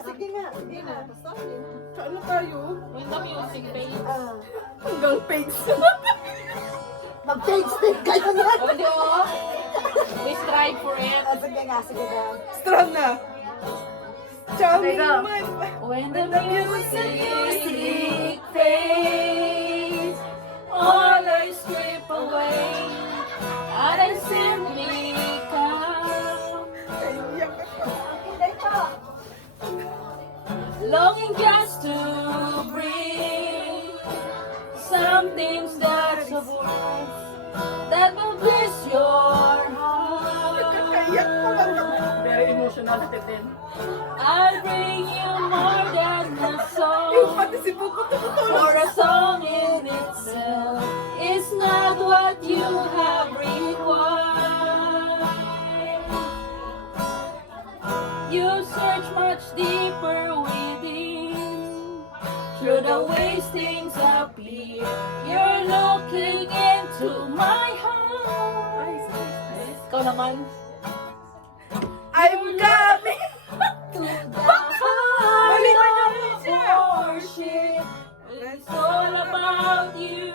Sige nga, sige na. Saan na tayo? When the music fades. Hanggang page. Mag-page din kayo na. O, di o. We strive for it. Sige nga, sige na. Strong na. Chowmin go. naman. When the music fades, all I strip away, and I simply come, Naiiyak ako. Hindi pa. longing just to breathe. Some things that's of worth that will bless your heart. Naiiyak ko lang. Very emotional si Teten. I'll bring you more than a Yung song. pati si Pupo tumutulog. For a song in itself is not what you have required. You search much deeper within. Through the ways things appear, you're looking into my heart. Ikaw naman. I'm coming. To the heart of worship. It's all about you.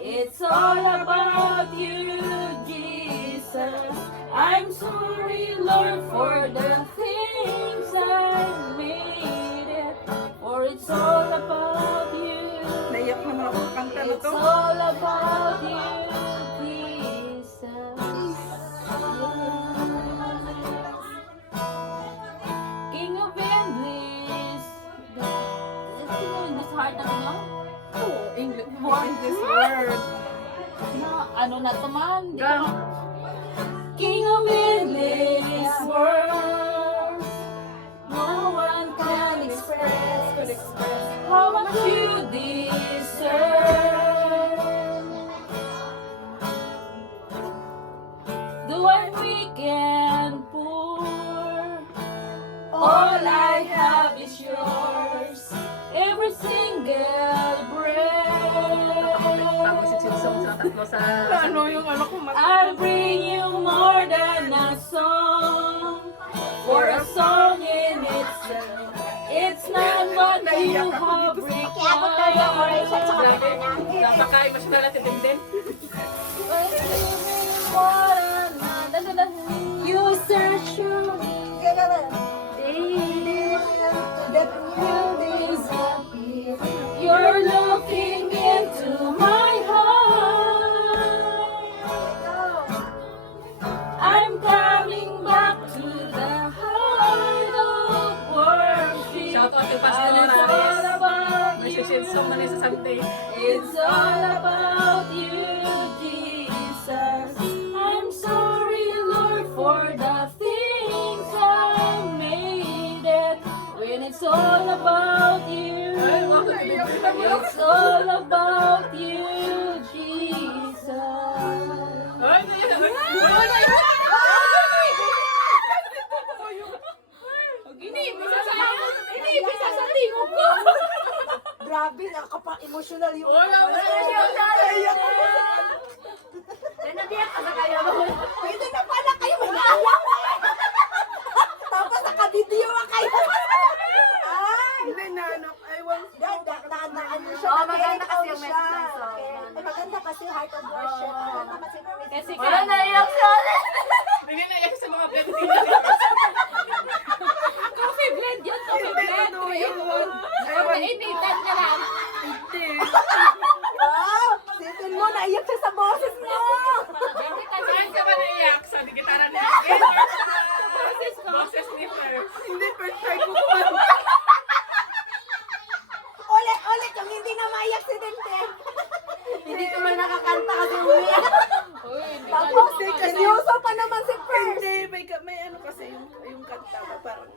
It's all about you, Jesus. I'm sorry, Lord, for the things I made it. For it's all about you. Naiyak naman ako sa kanta na It's to. all about you, Jesus. King of endless. King of endless heart na ano? English. In this world. Ano na to man? Di Gang. ko- King of endless world. No one can express how much you deserve. The one weak and poor, all I have is yours. Every single breath. Ano yung ano ko I'll bring you more than a song. For a song in itself, it's not what you have required. Napaka emotional na si Teten. You search your That you disappear. You're looking into my heart. I'm coming back to the heart of worship. Shout out kay And Pastor it's all Morales. about May you. session song na sa Sante. It's all about you, Jesus. I'm sorry, Lord, for the things I made it. When it's all about you, it's all about you, Jesus. Ay, naiyak. Inibisa sa tingog ko. Grabe, nakaka-emotional yung... Naiyak ko. Pwede na pala kayo mag-aayak. Tapos nakabideo na kayo. Ay! Hindi na, ano, I want Naan niyo siya. maganda kasi yung siya. message ng song. Okay. Maganda kasi heart of worship. Maganda kasi yung message. Kasi Wala naiyak siya. Hindi naiyak sa mga pwede. coffee blend yun, coffee Hindi, blend. totoo yun. Nainitan niya lang. Wow! Sitin mo, naiyak siya sa boses mo. Saan ka ba naiyak? Sa gitara ni Boses ni Fer. Hindi, first try ko kumanta. Ulit, yung hindi na maiyak si Tintin. Hindi ko man nakakanta kasi umiyak. Tapos, seryoso pa naman si First. Hindi, may ano kasi yung kanta ba, parang